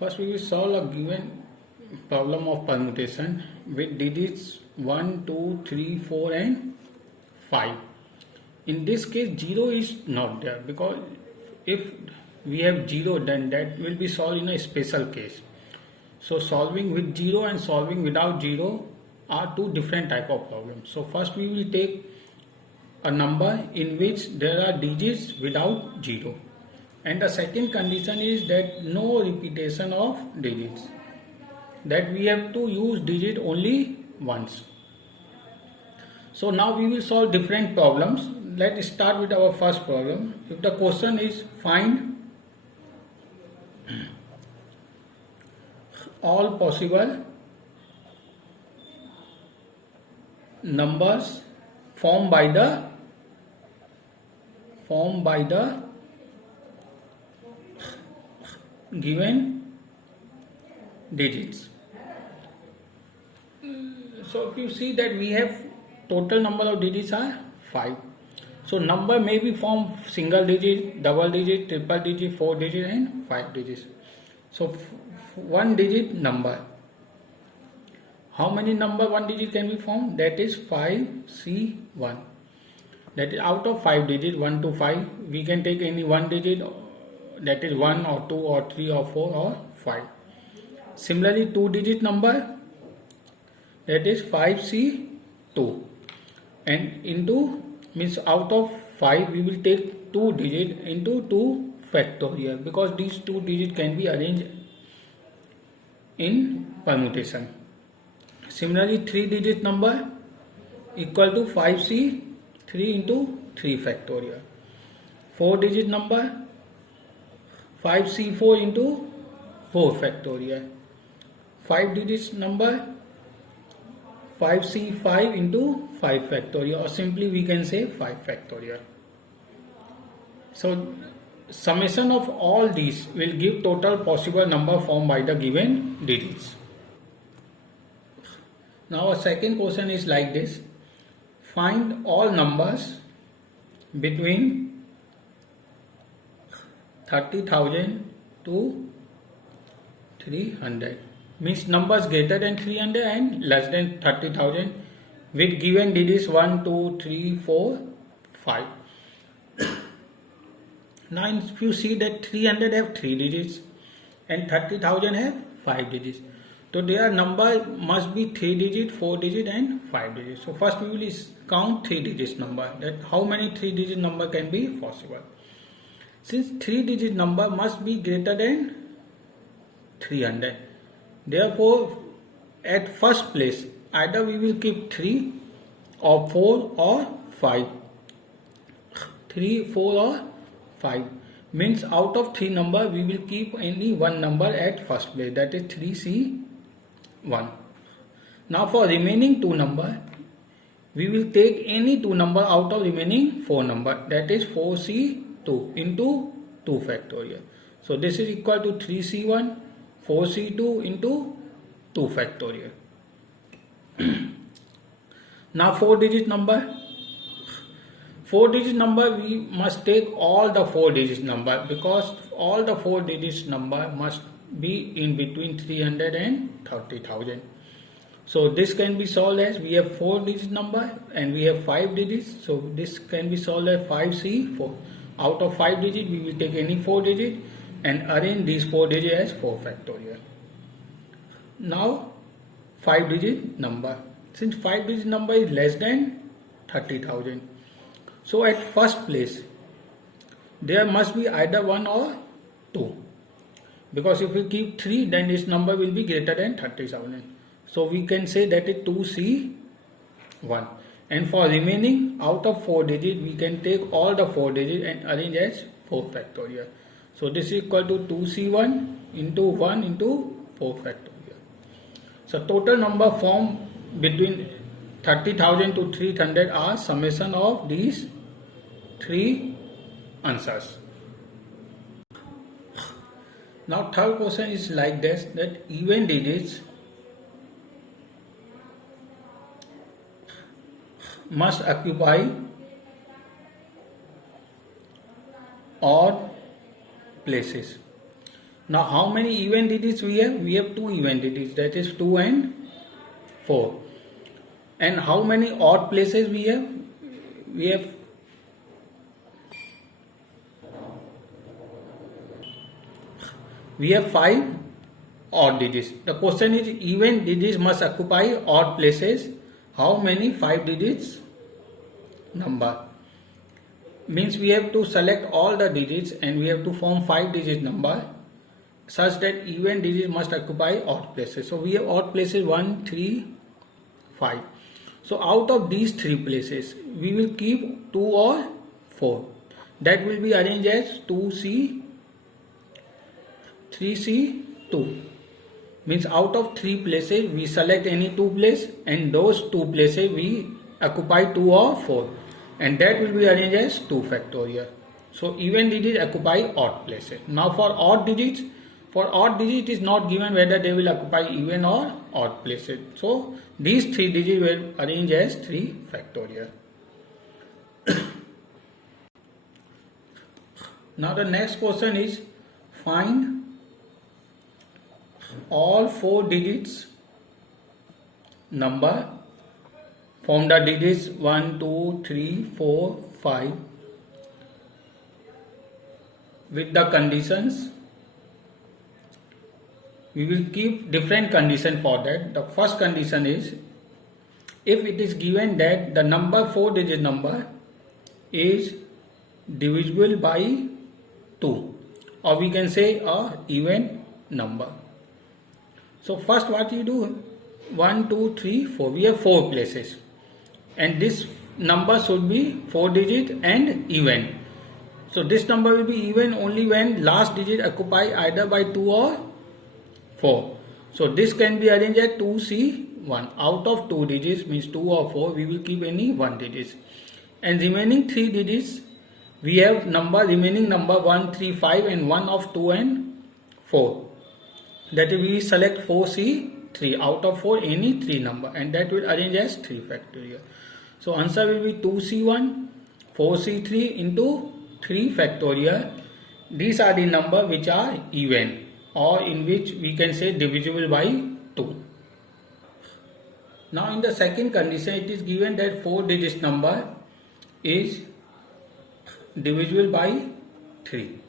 First, we will solve a given problem of permutation with digits 1, 2, 3, 4 and 5. In this case, 0 is not there because if we have 0, then that will be solved in a special case. So solving with 0 and solving without 0 are two different type of problems. So first we will take a number in which there are digits without 0. And the second condition is that no repetition of digits. That we have to use digit only once. So now we will solve different problems. Let's start with our first problem. If the question is find all possible numbers formed by the given digits. So if you see that we have total number of digits are 5. So number may be from single digit, double digit, triple digit, 4 digit and 5 digits. So one digit number. How many number one digit can be formed? That is 5C1. That is out of 5 digits, 1 to 5. We can take any one digit, that is 1 or 2 or 3 or 4 or 5. Similarly, 2 digit number, that is 5C2. And into means out of 5 we will take 2 digit into 2 factorial because these 2 digits can be arranged in permutation. Similarly, 3 digit number equal to 5C3 into 3 factorial. 4 digit number 5C4 into 4 factorial. 5 digits number 5C5 into 5 factorial, or simply we can say 5 factorial. So summation of all these will give total possible number formed by the given digits. Now a second question is like this. Find all numbers between 30,000 to 300. Means numbers greater than 300 and less than 30,000 with given digits 1, 2, 3, 4, 5. Now if you see that 300 have 3 digits and 30,000 have 5 digits. So their number must be 3 digit, 4 digit and 5 digits. So first we will count 3 digits number. That how many 3 digit number can be possible. Since 3 digit number must be greater than 300. Therefore, at first place, either we will keep 3 or 4 or 5. 3, 4 or 5. Means out of 3 number, we will keep only one number at first place. That is 3C1. Now for remaining 2 number, we will take any 2 number out of remaining 4 number. That is 4C2 into 2 factorial. So this is equal to 3C1. 4C2 into 2 factorial. Now 4 digit number. 4 digit number we must take all the 4 digit number because all the 4 digits number must be in between 300 and 30,000. So this can be solved as we have 4 digit number and we have 5 digits. So this can be solved as 5C4. Out of 5 digit we will take any 4 digit and arrange these 4 digits as 4 factorial. Now 5 digit number. Since 5 digit number is less than 30,000. So at first place there must be either 1 or 2. Because if we keep 3 then this number will be greater than 30,000. So we can say that is 2C1. And for remaining out of 4 digits we can take all the 4 digits and arrange as 4 factorial. So this is equal to 2C1 into 1 into 4 factorial. So total number formed between 30,000 to 300 are summation of these 3 answers. Now third question is like this, that even digits must occupy odd places. Now how many even digits we have? We have 2 even digits, that is 2 and 4. And how many odd places we have? We have 5 odd digits. The question is, even digits must occupy odd places. How many 5 digits number? Means we have to select all the digits and we have to form 5 digit number such that even digits must occupy odd places. So we have odd places 1, 3, 5. So out of these 3 places, we will keep 2 or 4. That will be arranged as 2C, 3C, 2. Means out of 3 places, we select any 2 places and those 2 places we occupy 2 or 4. And that will be arranged as 2 factorial. So even digits occupy odd places. Now for odd digits it is not given whether they will occupy even or odd places. So these 3 digits will arrange as 3 factorial. Now the next question is, find all 4 digits number from the digits 1, 2, 3, 4, 5 with the conditions. We will keep different condition for that. The first condition is, if it is given that the number 4 digit number is divisible by 2, or we can say a even number. So first what you do, 1, 2, 3, 4, we have 4 places and this number should be 4 digit and even. So this number will be even only when last digit occupy either by 2 or 4. So this can be arranged as 2C1. Out of 2 digits, means 2 or 4, we will keep any 1 digits. And remaining 3 digits, we have remaining number 1, 3, 5 and 1 of 2 and 4. That is, we select 4C3 out of 4 any 3 number and that will arrange as 3 factorial. So answer will be 2C1, 4C3 into 3 factorial. These are the number which are even or in which we can say divisible by 2. Now in the second condition, it is given that 4 digits number is divisible by 3.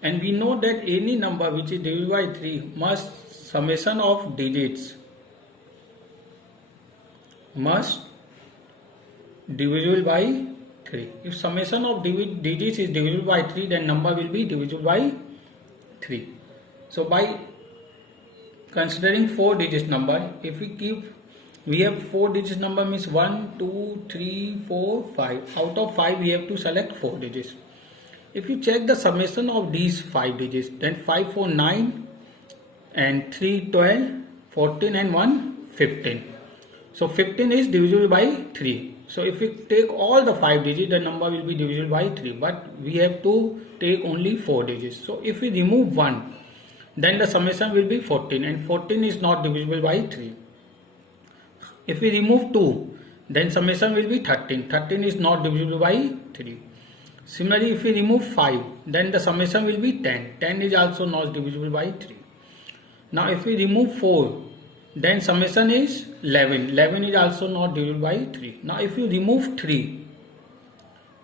And we know that any number which is divisible by 3 must summation of digits must divisible by 3. If summation of digits is divisible by 3, then number will be divisible by 3. So by considering 4 digits number, if we have 4 digits number means 1, 2, 3, 4, 5. Out of 5 we have to select 4 digits. If you check the summation of these 5 digits, then 5, 4, 9 and 3, 12, 14 and 1, 15. So 15 is divisible by 3. So if we take all the 5 digits, the number will be divisible by 3. But we have to take only 4 digits. So if we remove 1, then the summation will be 14 and 14 is not divisible by 3. If we remove 2, then summation will be 13. 13 is not divisible by 3. Similarly, if we remove 5, then the summation will be 10. 10 is also not divisible by 3. Now if we remove 4, then summation is 11. 11 is also not divisible by 3. Now if you remove 3,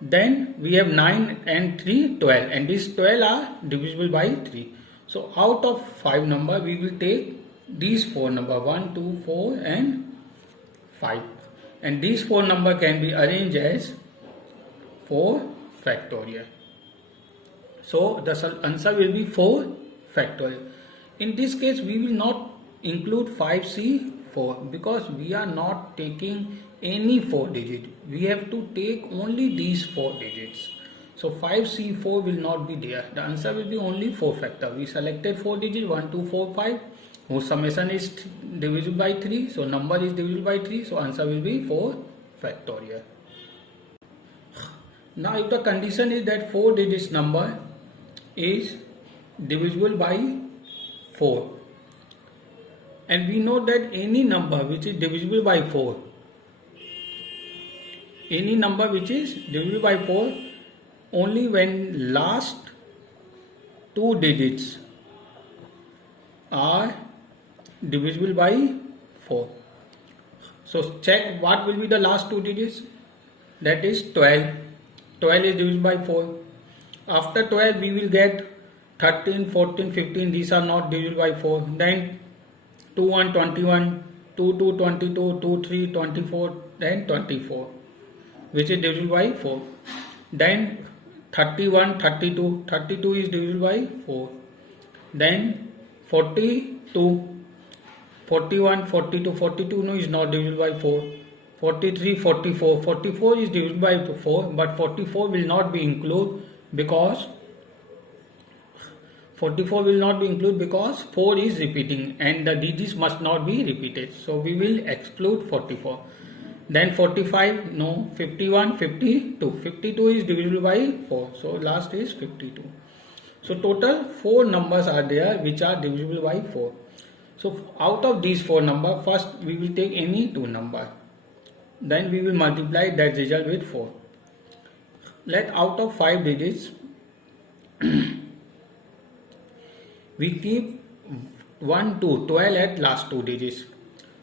then we have 9 and 3, 12. And these 12 are divisible by 3. So out of 5 number, we will take these 4 number 1, 2, 4 and 5. And these 4 number can be arranged as 4 factorial. So the answer will be 4 factorial. In this case, we will not include 5C4 because we are not taking any 4 digit. We have to take only these 4 digits. So 5C4 will not be there. The answer will be only 4 factor. We selected 4 digits 1, 2, 4, 5 whose summation is divisible by 3. So number is divisible by 3. So answer will be 4 factorial. Now if the condition is that 4 digits number is divisible by 4 and we know that any number which is divisible by 4, only when last 2 digits are divisible by 4. So check what will be the last two digits. That is 12. 12 is divisible by 4. After 12 we will get 13, 14, 15. These are not divisible by 4. Then 2, 1, 21, 2, 2, 22, 2, 3, 24, then 24, which is divisible by 4. Then 31, 32, 32 is divisible by 4. Then 42, 41, 42, 42 no is not divisible by 4. 43, 44, 44 is divisible by 4, but 44 will not be included because 44 will not be included because 4 is repeating and the digits must not be repeated. So we will exclude 44. Then 45, no. 51, 52. 52 is divisible by 4. So last is 52. So total 4 numbers are there which are divisible by 4. So out of these 4 numbers, first we will take any 2 number. Then we will multiply that result with 4. Let out of 5 digits we keep 1, 2, 12 at last 2 digits.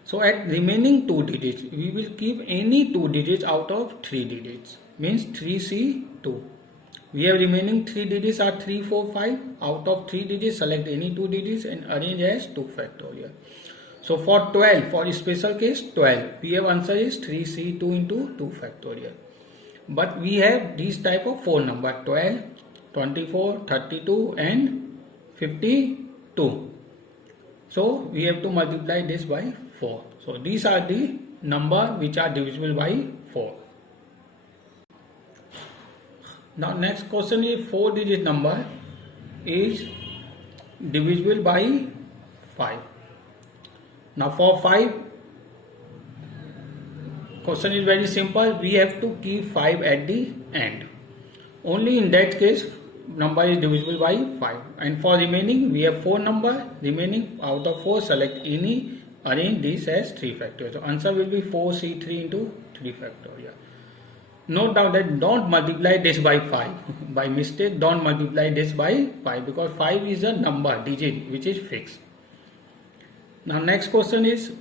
So at remaining 2 digits, we will keep any 2 digits out of 3 digits. Means 3C2. We have remaining 3 digits are 3, 4, 5. Out of 3 digits, select any 2 digits and arrange as 2 factorial. So for 12, for special case 12, we have answer is 3C2 into 2 factorial. But we have these type of 4 number 12, 24, 32 and 52. So we have to multiply this by 4. So these are the number which are divisible by 4. Now next question is 4 digit number is divisible by 5. Now for 5, question is very simple. We have to keep 5 at the end. Only in that case number is divisible by 5. And for remaining we have 4 number. Remaining out of 4 select any, arrange this as 3 factorial. So answer will be 4C3 into 3 factorial. Note down that don't multiply this by 5. By mistake don't multiply this by 5 because 5 is a number digit which is fixed. Now next question is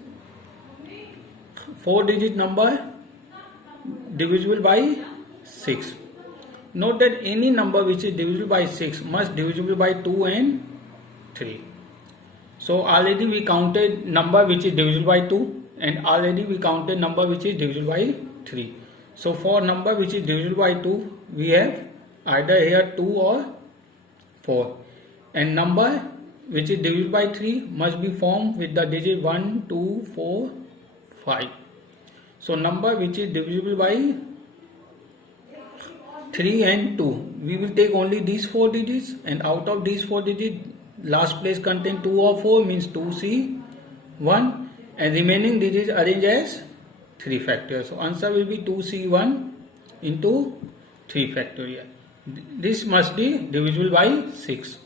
4 digit number divisible by 6. Note that any number which is divisible by 6 must divisible by 2 and 3. So already we counted number which is divisible by 2 and already we counted number which is divisible by 3. So for number which is divisible by 2 we have either here 2 or 4. And number which is divisible by 3 must be formed with the digit 1, 2, 4, 5. So number which is divisible by 3 and 2, we will take only these 4 digits and out of these 4 digits last place contain 2 or 4 means 2C1 and remaining digits arrange as 3 factorial. So answer will be 2C1 into 3 factorial. This must be divisible by 6.